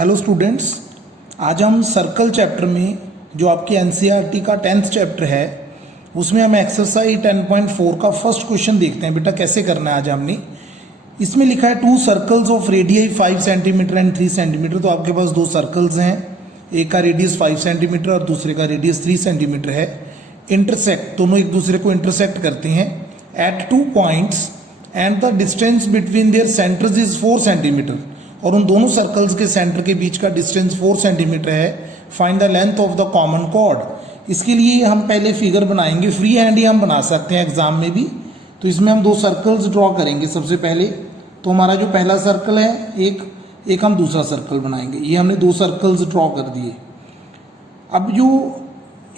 Hello students, आज हम circle chapter में जो आपकी एनसीईआरटी का 10th चैप्टर है उसमें हम एक्सरसाइज 10.4 का फर्स्ट क्वेश्चन देखते हैं। बेटा कैसे करना है आज हमने इसमें लिखा है 2 circles of radius 5 centimetre and 3 centimetre. तो आपके पास 2 सर्कल्स हैं, एक का रेडियस 5 सेंटीमीटर और दूसरे का रेडियस 3 सेंटीमीटर है। इंटरसेक्ट, दोनों एक दूसरे को इंटरसेक्ट करते हैं at 2 points and the distance between their centres is 4 centimetre. और उन दोनों सर्कल्स के सेंटर के बीच का डिस्टेंस 4 सेंटीमीटर है। Find the length of the common chord. इसके लिए हम पहले फिगर बनाएंगे, फ्री हैंड ही हम बना सकते हैं एग्जाम में भी। तो इसमें हम 2 सर्कल्स ड्रॉ करेंगे। सबसे पहले तो हमारा जो पहला सर्कल है एक हम दूसरा सर्कल बनाएंगे। ये हमने 2 सर्कल्स ड्रॉ कर दिए। अब जो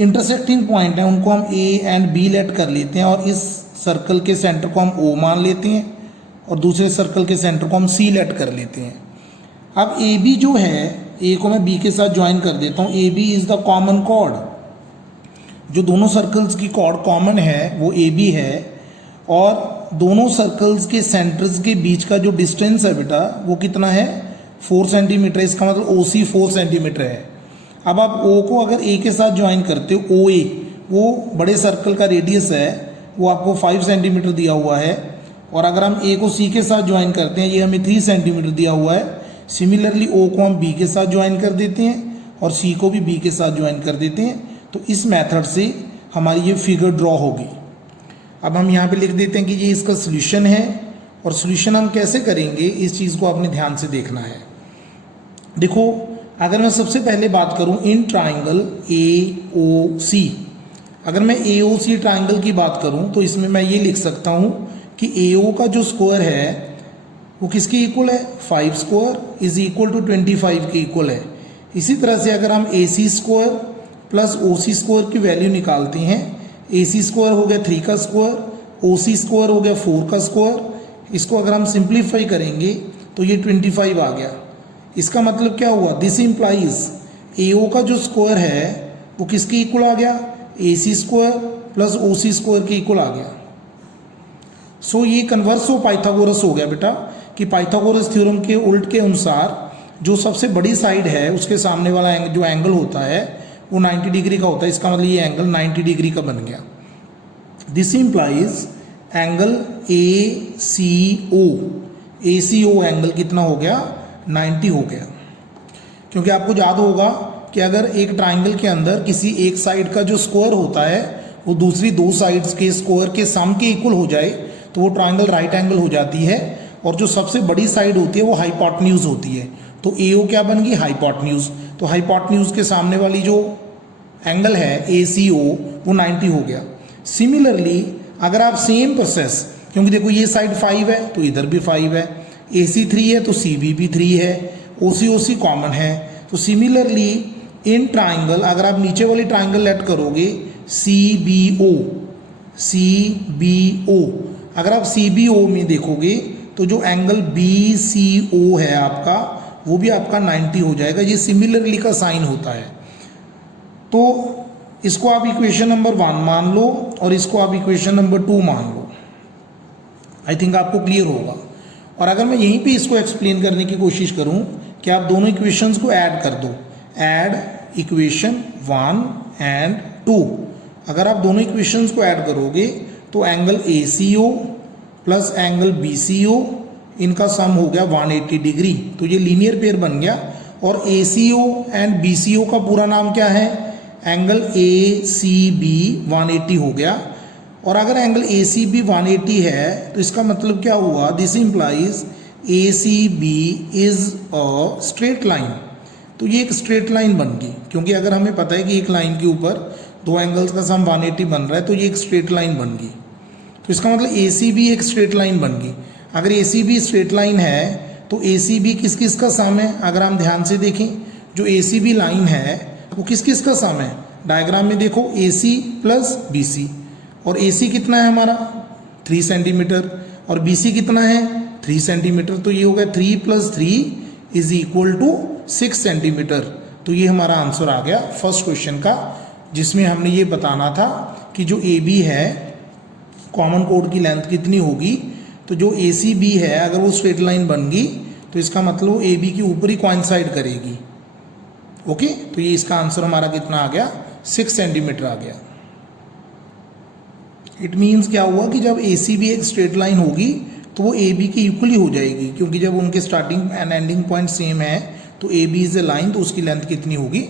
इंटरसेक्टिंग पॉइंट है उनको हम ए एंड बी लेट कर लेते हैं और इस सर्कल के सेंटर को हम ओ मान लेते हैं और दूसरे सर्कल के सेंटर को हम सी लेट कर लेते हैं। अब ए बी जो है, ए को मैं बी के साथ ज्वाइन कर देता हूँ। A B is the common chord. जो दोनों सर्कल्स की कॉर्ड कॉमन है वो ए बी है और दोनों सर्कल्स के सेंटर्स के बीच का जो डिस्टेंस है बेटा वो कितना है, 4 सेंटीमीटर। इसका मतलब ओ सी 4 सेंटीमीटर है। अब आप ओ को अगर ए के साथ ज्वाइन करते हो, ओ ए वो बड़े सर्कल का रेडियस है, वो आपको 5 सेंटीमीटर दिया हुआ है। और अगर हम ए को सी के साथ ज्वाइन करते हैं, ये हमें 3 सेंटीमीटर दिया हुआ है। सिमिलरली ओ को हम बी के साथ ज्वाइन कर देते हैं और सी को भी बी के साथ ज्वाइन कर देते हैं। तो इस मेथड से हमारी ये फिगर ड्रॉ होगी। अब हम यहाँ पे लिख देते हैं कि ये इसका सोल्यूशन है। और सोल्यूशन हम कैसे करेंगे इस चीज़ को आपने ध्यान से देखना है। देखो, अगर मैं सबसे पहले बात करूँ इन ट्राइंगल ए ओ सी, अगर मैं ए ओ सी ट्राइंगल की बात करूँ तो इसमें मैं ये लिख सकता हूँ कि ए ओ का जो स्क्वायर है वो किसके इक्वल है, 5 स्क्वायर इज इक्वल टू 25 के इक्वल है। इसी तरह से अगर हम ए सी स्क्वायर प्लस ओ सी स्क्वायर की वैल्यू निकालते हैं, ए सी स्क्वायर हो गया 3 का स्क्वायर, ओ सी स्क्वायर हो गया 4 का स्क्वायर। इसको अगर हम सिंप्लीफाई करेंगे तो ये 25 आ गया। इसका मतलब क्या हुआ, दिस इम्प्लाइज ए ओ का जो स्क्वायर है वो किसके इक्वल आ गया, ए सी स्क्वायर प्लस ओ सी स्क्वायर के इक्वल आ गया। सो ये कन्वर्स ऑफ पाइथागोरस हो गया बेटा, कि पाइथागोरस थ्योरम के उल्ट के अनुसार जो सबसे बड़ी साइड है उसके सामने वाला जो एंगल होता है वो 90 डिग्री का होता है। इसका मतलब ये एंगल 90 डिग्री का बन गया। This implies angle A C O angle कितना हो गया, 90 हो गया। क्योंकि आपको याद होगा कि अगर एक ट्राइंगल के अंदर किसी एक साइड का जो स्क्वायर होता है वो दूसरी 2 साइड्स के स्क्वायर के सम के इक्वल हो जाए तो वो ट्राइंगल राइट एंगल हो जाती है। और जो सबसे बड़ी साइड होती है वो हाइपोटेन्यूज होती है। तो ए ओ क्या बन गई, हाइपोटेन्यूज। तो हाइपोटेन्यूज के सामने वाली जो एंगल है ए सी ओ वो 90 हो गया। सिमिलरली अगर आप सेम प्रोसेस, क्योंकि देखो ये साइड 5 है तो इधर भी 5 है, ए सी 3 है तो सी बी भी 3 है, ओ सी कॉमन है। तो सिमिलरली इन ट्राइंगल अगर आप नीचे वाली ट्राइंगल लेट करोगे सी बी ओ, अगर आप सी बी ओ में देखोगे तो जो एंगल बी सी ओ है आपका वो भी आपका 90 हो जाएगा। ये सिमिलरली का साइन होता है। तो इसको आप इक्वेशन नंबर 1 मान लो और इसको आप इक्वेशन नंबर 2 मान लो। आई थिंक आपको क्लियर होगा। और अगर मैं यहीं पे इसको एक्सप्लेन करने की कोशिश करूं कि आप दोनों इक्वेशंस को ऐड कर दो, ऐड इक्वेशन 1 एंड 2। अगर आप दोनों इक्वेशंस को ऐड करोगे तो angle A C O plus angle B C O, इनका सम हो गया 180 डिग्री। तो ये लीनियर पेयर बन गया। और ए C O and B C ओ का पूरा नाम क्या है, एंगल ए सी बी 180 हो गया। और अगर एंगल ए सी बी 180 है तो इसका मतलब क्या हुआ, this implies A C B is a straight line. तो ये एक स्ट्रेट लाइन बन गई, क्योंकि अगर हमें पता है कि एक लाइन के ऊपर 2 एंगल्स का सम 180 बन रहा है तो ये एक स्ट्रेट लाइन बन गई। तो इसका मतलब ए सी बी एक स्ट्रेट लाइन बन गई। अगर ए सी बी स्ट्रेट लाइन है तो ए सी बी किस किस का सम है, अगर हम ध्यान से देखें जो ए सी बी लाइन है वो किस किस का सम है। डायग्राम में देखो ए सी प्लस बी सी, और ए सी कितना है हमारा 3 सेंटीमीटर और बी सी कितना है 3 सेंटीमीटर। तो ये हो गया 3 + 3 इज इक्वल टू 6 सेंटीमीटर। तो ये हमारा आंसर आ गया फर्स्ट क्वेश्चन का, जिसमें हमने ये बताना था कि जो ए बी है कॉमन कोड की लेंथ कितनी होगी। तो जो ए सी बी है अगर वो स्ट्रेट लाइन बन गई तो इसका मतलब ए बी के ऊपर ही कोइंसाइड करेगी। ओके, तो ये इसका आंसर हमारा कितना आ गया, 6 सेंटीमीटर आ गया। इट मीन्स क्या हुआ कि जब ए सी भी एक स्ट्रेट लाइन होगी तो वो ए बी के इक्वली हो जाएगी, क्योंकि जब उनके starting and ending point same है तो A B is a line, तो उसकी लेंथ कितनी होगी,